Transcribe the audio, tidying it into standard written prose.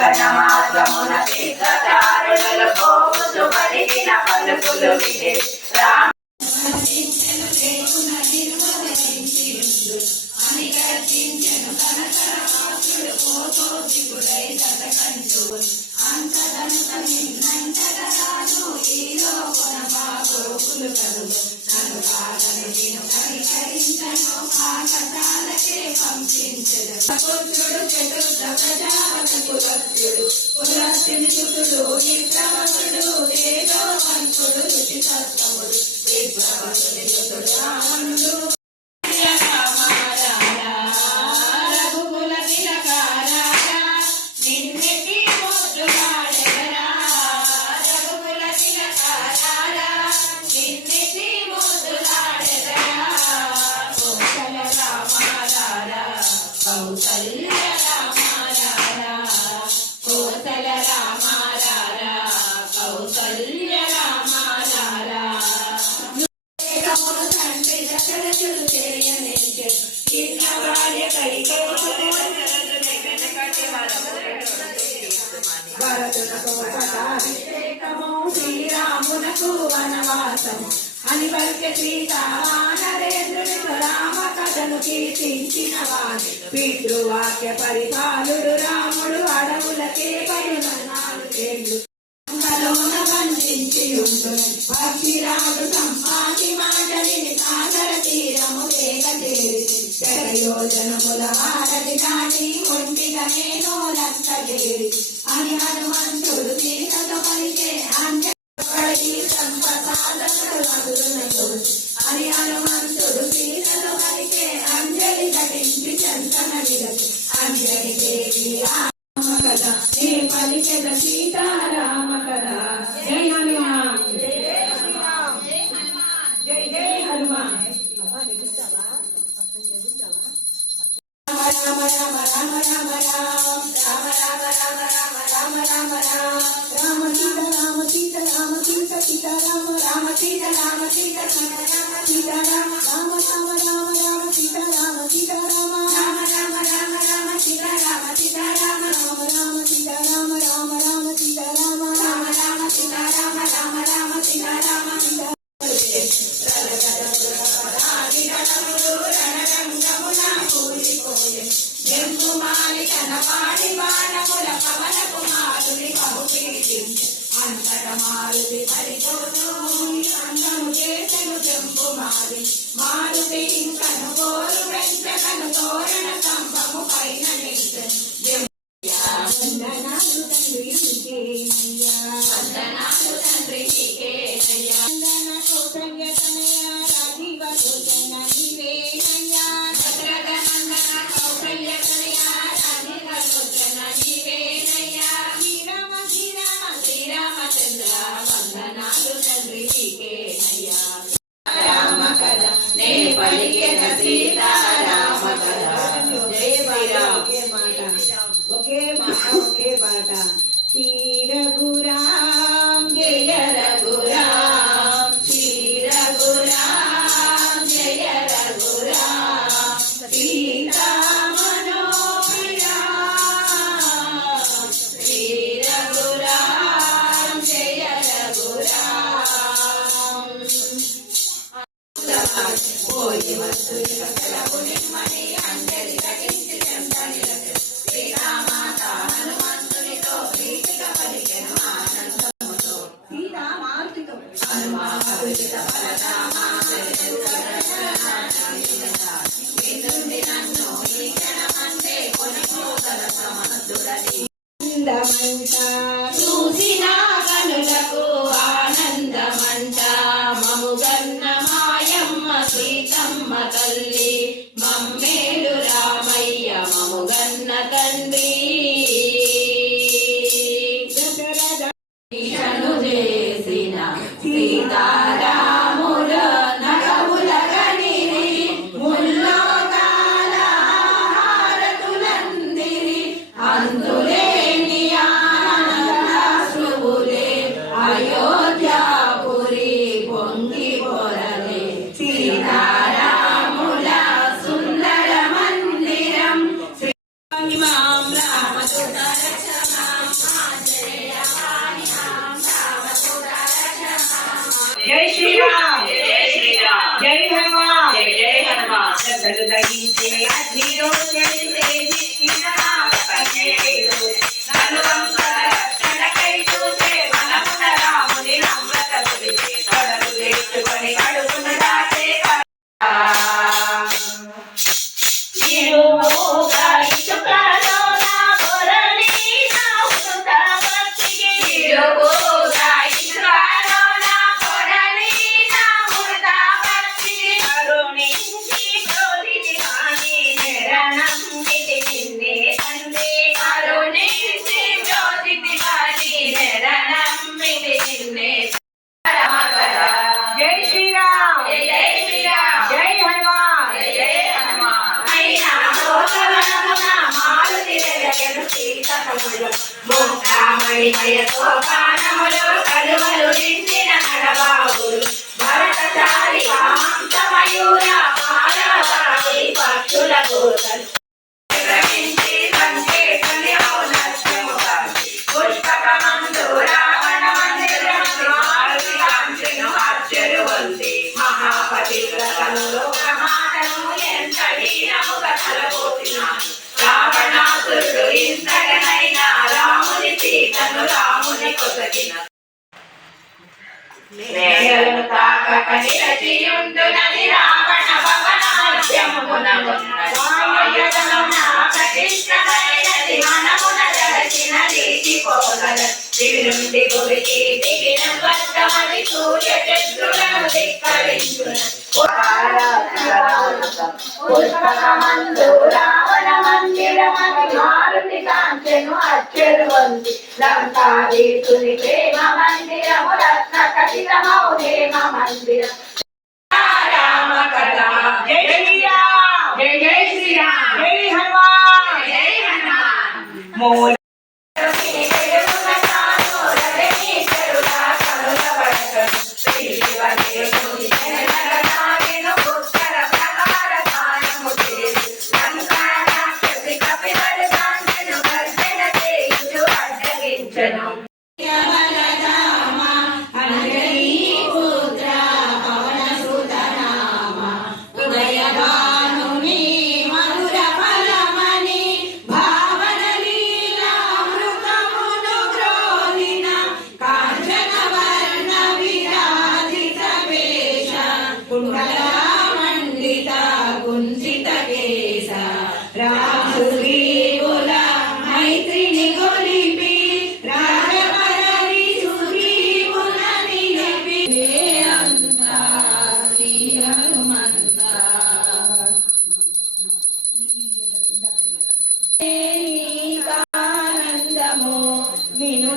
గగన మార్గమున తీర్థచారుణులు పోవచ్చు పలికిన పలుకులు వినే రామ శ్రీరామునకు వనవాసం అని పలికే సీతానరేంద్రుని రామ కథను కీర్తించిన వారి పితృవాక్య పరిపాలుడు రాముడు అడవులకే 14 ఏళ్ళు బంధించి ఉండును భక్తిరాడు సంపాతి మాటలిని సాగర తీరము వేగ చేరి జగయోజనముల వారధి దాటి ఒంటిగా నేను లంక చేరి అని హనుమంతుడు సీతతో పలికే అంజలి అని హనుమంతుడు సీతతో పలికే అంజలి ఘటించి చందన విరచి అంజలి దేవి రామ కథ నే పలికెద సీతారామ కథ జై హనుమాన్ జై హనుమాన్ జై జై హనుమాన్ రామ రామ రామ రామ రామ రామ రామ రామ రామ రామ రామ సీత రామ సీత సీత రామ రామ సీత రామ సీత సీత రామ రామ రామ రామ రామ సీత రామ సీత రామ రామ రామ రామ రామ సీత రామ సీత రామ రామ రామ సీత రామ రామ రామ సీత రామ రామ రామ సీత రామ రామ రామ సీత రామ సీత మారుతి అందము చేసను చెంపు మారుతి ఇంకను కోరు వెంచకను తోరణ స్తంభము పైన నిల్చను వందనాలు తండ్రి నీకేనయ్యా వందన కౌసల్య తనయ రాజీవ లోచన నీవేనయ్యా భద్రద నందన కౌసల్య తనయ రాజీవ లోచన నీవేనయ్యా శ్రీరామ శ్రీరామ శ్రీరామచంద్ర వందనాలు తండ్రి నీకేనయ్యా రామ కథ నే పలికెద సీతారామ కథ జై శ్రీరామ్ ఒకే మాట ఒకే పాట శ్రీ రఘురామ్ జయ రఘురామ్ శ్రీ రఘురామ్ జయ రఘురామ్ సీతామనోహరామ్ శ్రీ రఘురామ్ జయ రఘురామ్ పోయి వస్తుని కలవు నిమ్మని అందరి ఘటించి చెందని శ్రీరామాత హనుమంతునితో ప్రీతిగా పలికెను ఆనందముతో సీతా మారుతితో హనుమానుడిత బలరామా విందుండి నన్ను ఈ క్షణమందే కొనిపోగల సమర్థుడని చూసిన కనులకు ఆనందమంట మముగన్న మాయమ్మ సీతమ్మ తల్లి మమ్మేలు రామయ్య మముగన్న తండ్రి ఈశను చేసిన సీతారాముల నగముల గనిరి ముల్లోకాల హారతులందిరి అందులేని ఆనందాశ్రువులే అయోధ్యాపురి పొంగి పొరలే సీతారాముల అసలు దహించే అగ్నిలో తెలిసే దిక్కిన రామకన్యయు నలు వంశల రక్షణకై చూసే మనమున రాముని నమ్రత కొలిచే కడలు తెచ్చుకొని కడుపున దాచే ఇరుముగా ఇసుకలోన పొరలి నా ఉడుత భక్తికి ఇరుముగా ఇసుకలోన పొరలి నా ఉడుత భక్తికి కరుణించి బ్రోదిని వాణి నెరనమ్మితి నిన్నే తండ్రి కరుణించి బ్రోదిని వాణి నెరనమ్మితి నిన్నే జై శ్రీరామ్ జై జై శ్రీరామ్ జై హనుమాన్ జై జై హనుమాన్ అయినా లోకవనమున మారుతి వెలగెను సీతములు మోక్షమణిమయతో పానములు కలువలు నిండిన నడబాబులు భరతచారి కాంతమయూర మానవాది పక్షుల కోసలు గ్రహించి సంకేతని ఔనత్యముగా పుష్పకమందు రావణ మందిరమందు మారుతి కాంచెను ఆశ్చర్యవంతి మహాపతివ్రతములో ప్రమాదము ఎంత హీనముగా తలపోసినాను రావణాసురుడు ఇంతగనైనా రాముని సీతను రాముని కొసగిన నేలను తాకక నిరచియుండునని రావణ భవనాద్యమునమున్న వాయుగణమున ప్రతిష్టమైనది మనమున జలచిన రీతి పోగల దివినుండి భువికి దిగిన స్వర్గమది సూర్య చంద్రులను ధిక్కరించున పుష్పకమందు రావణ మందిరమది మారుతి కాంచెను అచ్చరువంతి లంకాదీసుని ప్రేమ మందిరము రత్న ఖచ్చితమౌ హేమ మందిరం రామ కథ జై శ్రీరామ్ జై జై శ్రీరామ్ జై హనుమాన్ జై హనుమాన్ నిను